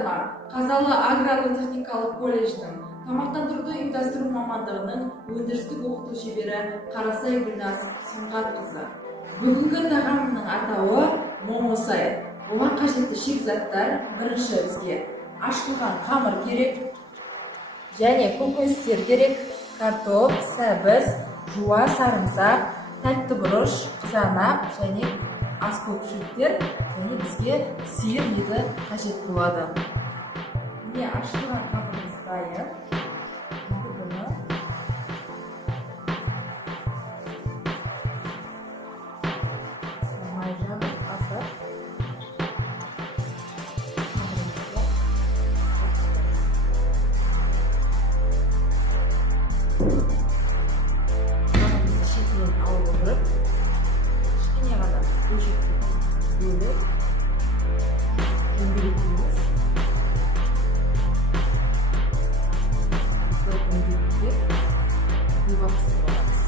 Араластырма Қазалы аграрлы-техникалық колледжінің тамақтандыруды ұйымдастыру мамандығының өндірістік оқыту шебері Қарасай Гүлназ Сұңғатқызы. Бүгінгі тағамның атауы момосай. Оған қажетті шикізаттар: бірінші бізге ашытылған қамыр керек, және көкөністер керек, картоп, сәбіз, жуа, сарымсақ, тәтті бұрыш, қызанақ және аскөкшіліктер, және бізге сиыр еті қажет болады. Міне ашытылған қамырымыз дайын. Енді бұны май жағып асап қамырымызды шетінен алып отырып, кішкене ғана бөлшекке бөліп дөңгелетеміз. Осылай дөңгелетіп буға пісіріп аламыз.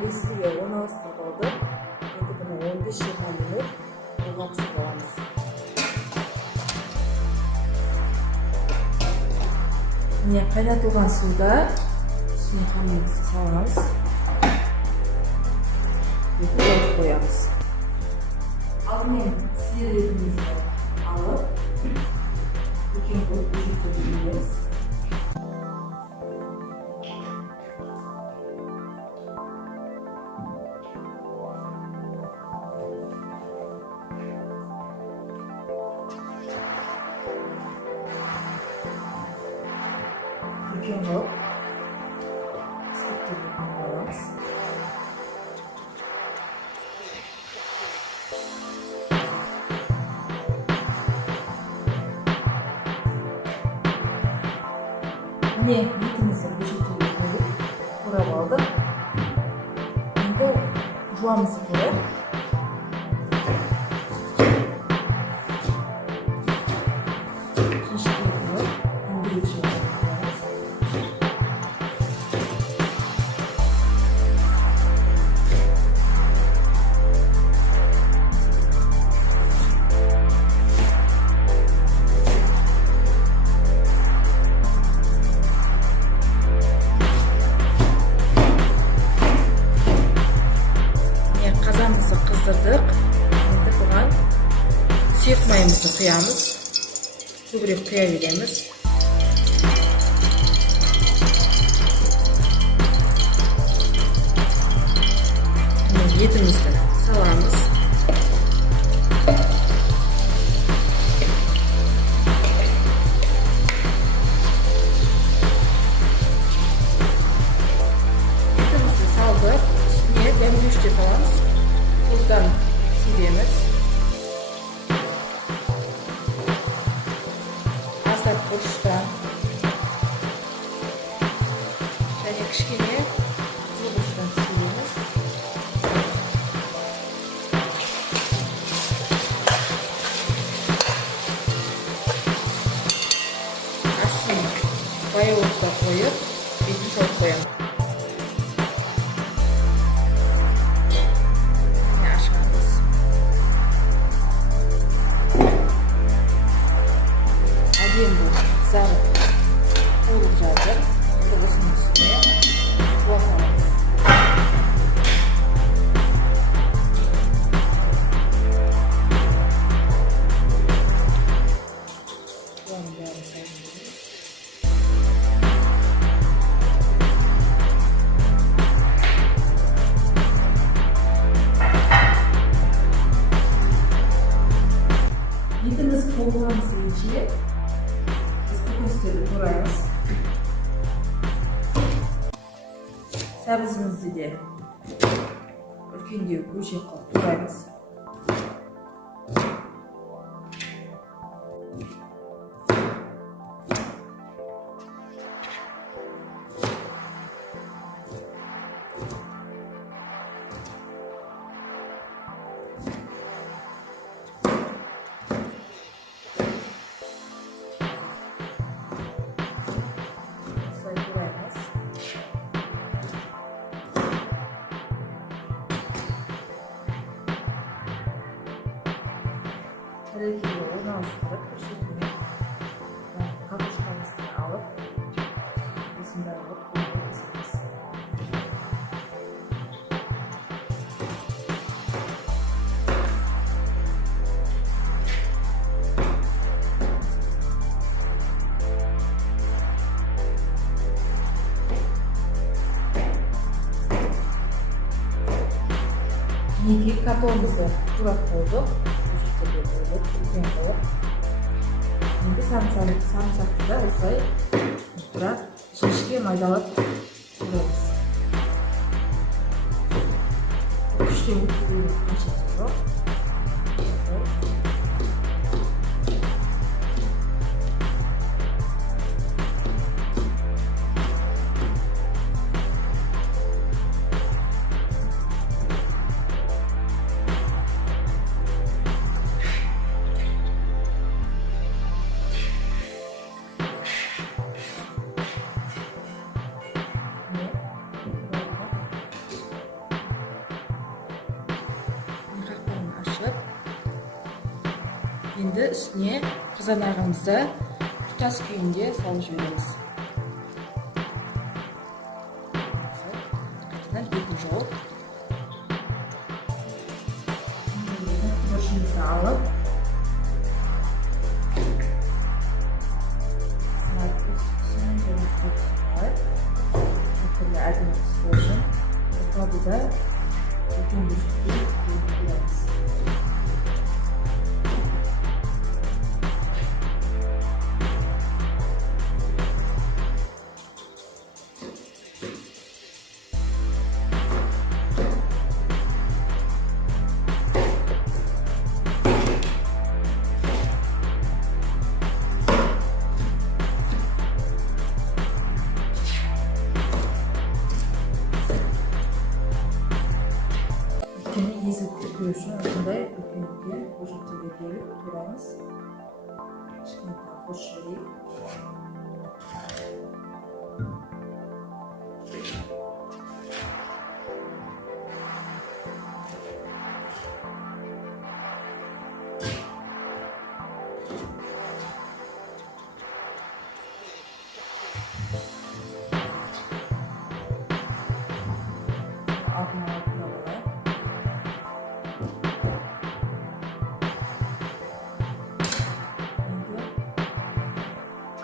Листіге орналастырып алдық. Енді бұны 15-20 минут буға пісіріп аламыз. Міне қайнатылған суда үстіне қамырымызды саламыз. Етін жауып қоямыз. Алдымен сиыр етімізді алып, үлкен қойып бөлшектеп жібереміз. Үлкен қылып сүйектерге қамырамыз. Міне етімізді бөлшектерге бөліп турап алдық. Енді жуамыз керек. Қазанымызды қыздырдық. Енді бұған сұйық майымызды құямыз. Көбірек құя береміз. Етімізді саламыз. Етімізді салдық. Үстіне дәмдеуіште саламыз. Тұздан себеміз. Аздап бұрыштан және кішкене қызыл бұрыштан себеміз. Астын баяулықта қойып, бетін жауып қоямыз. Әдемі зағып қойылып жатыр. Осының үстіне буа саламыз. Буаның бәрін салып Sabzimizni de ulkendek go'sht qilib turamiz. Tereyağı ornaştırıp bu şekilde kapuçkamızı alıp üstünden alıp koyabilirsiniz. Yiyecek kabuğumuzu bırak koyduk. Endi sarımsakni da o'say biroq shishga maydalab qo'yamiz. Kuchli qashaqroq. Endi üstüne qizanog'imizni tutas kuyunga solib beramiz. Qatidan bekinjov. Boshimizni olib Görüşün altında ülkemizde bu şekilde gelip oturağımız. Şimdi hoş vereyim.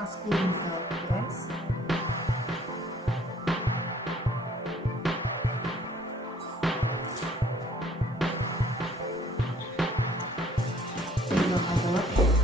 Askıyımızı alacağız. Bunu hazırlayalım.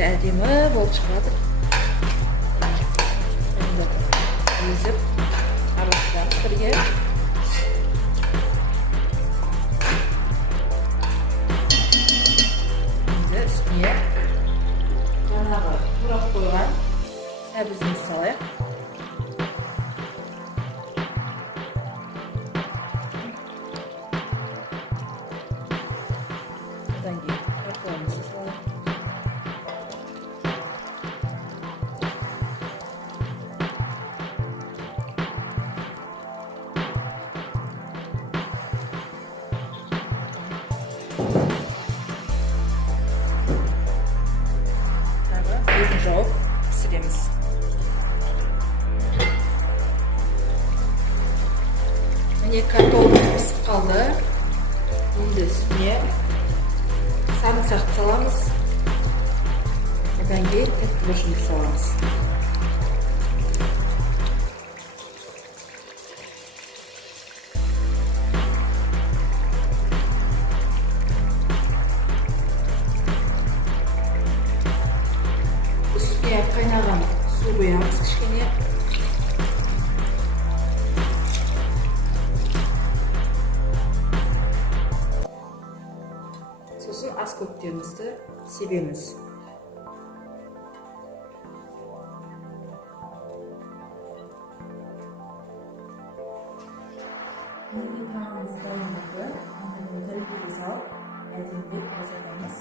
Әдемі болып шығады. Енді езіп араластырамыз бірге. Енді үстіне жаңағы турап қойған сәбізімізді салайық. Одан кейін картофелімізді салайық. Mine kartolumuz pісіп қалды. Енді üstüne sarımsak salamız. Одан кейін картофель salamız. Üstüne kaynagan su koyamız kişkene. Sosun az көктерімізді себеміз. Енді тағамыз дайын болды. Оны тәрелкеге салып, әдемілеп hazırlayамыз.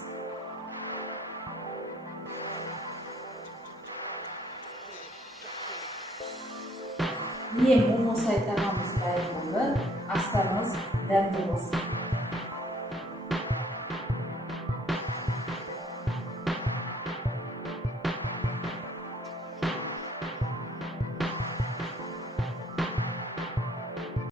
Міне момосай тағамыз дайын болды. Астарыңыз дәмді болсын.